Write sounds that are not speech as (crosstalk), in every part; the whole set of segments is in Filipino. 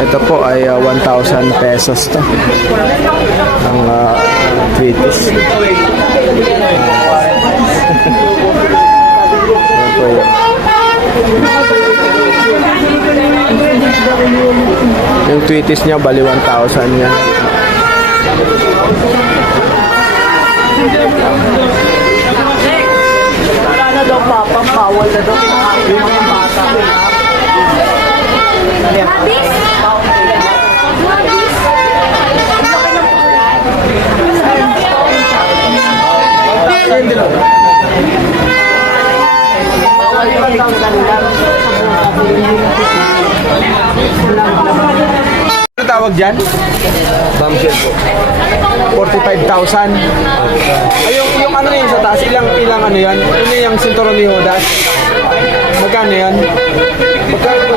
Ito po ay ah, 1,000 pesos to. Ang uh, yun. Yung tweetis niya, bali 1,000 yan. Wala na daw papa, bawal na daw pinakain ng mga bata. Bawal yung tanggal lang. Ano tawag dyan? Bombshell po. 45,000. Ay, yung, yung ano yun sa taas, ilang, ilang ano yan? Ano yung sinturon ni Judas? Magkano yan? Magkano po?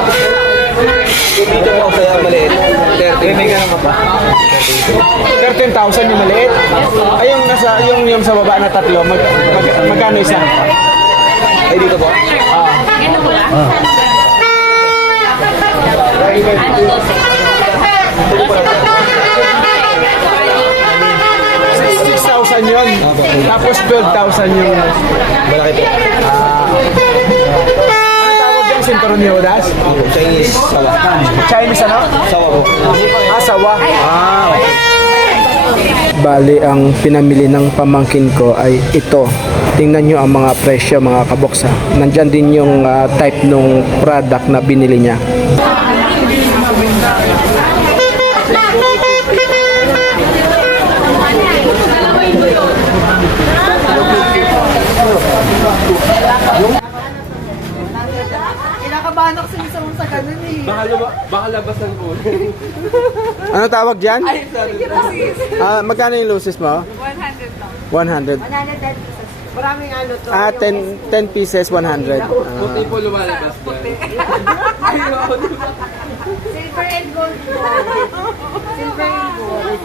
Dito po kaya maliit. 30. May ka pa? 13,000 yung maliit? Ay, yung, yung sa baba na tatlo, mag, mag, magkano isa? Ay, dito po? Ah. 6,000 yun. Tapos 12,000 yung... Malaki po. Ano yung sinturon ni Judas? Chinese pala. Chinese ano? Sawa po. Asawa. Ah, okay. Bali, ang pinamili ng pamangkin ko ay ito. Tingnan nyo ang mga presyo mga kaboksa. Nandyan din yung ah, type ng product na binili niya. Kinakabahan ako sa isang sa ganun eh. Baka labasan po. (laughs) Ano tawag dyan? Ay, po. Ah, magkano yung loses mo? 100 lang. 100. 110 pieces. Maraming ano to. Ah, 10, 10 pieces, 100. Ah, po lumalabas dyan. (laughs) Silver and gold po. Silver and gold.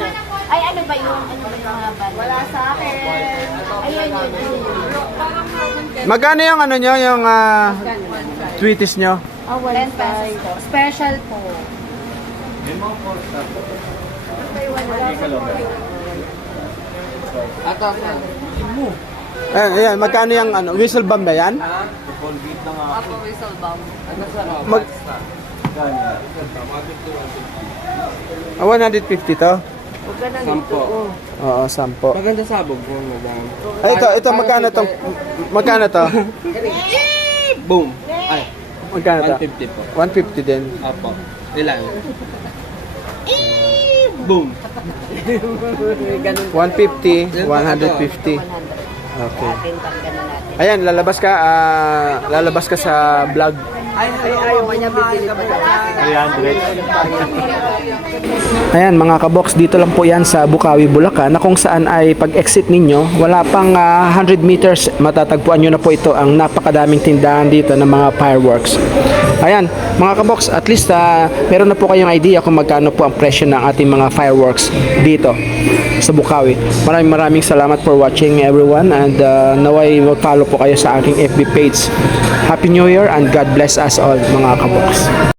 Ay, ano ba yun? Ano ba yung mga bala? Wala sa akin. Ayun yun, ayun. Magkano yung ano nyo, yung ah, tweetis nyo? Oh, 10 pesos po. Special po. Pa. Ayan, ayan, magkano yung ano, whistle bomb na yan? Ako whistle bomb. Mag... Ah, 150 to? Huwag ka na Sampo. Oo, 10. Maganda sabog po. madam. Ay, ito, ito, magkano to? Magkano (laughs) to? Boom. Ay, Magkano to? 150 po. 150 din. Apo. Ilan? Boom. 150, 150. Okay. Ayan, lalabas ka, ah, lalabas ka sa vlog. Ay, ayaw mo niya bibili pa Ayan mga kabox, dito lang po yan sa Bukawi, Bulacan na kung saan ay pag-exit ninyo, wala pang ah, 100 meters, matatagpuan nyo na po ito ang napakadaming tindahan dito ng mga fireworks. Ayan, mga kabox, at least ah, meron na po kayong idea kung magkano po ang presyo ng ating mga fireworks dito sa Bukawi. Maraming maraming salamat for watching everyone and uh, naway mag-follow po kayo sa aking FB page. Happy New Year and God bless us all mga kabox.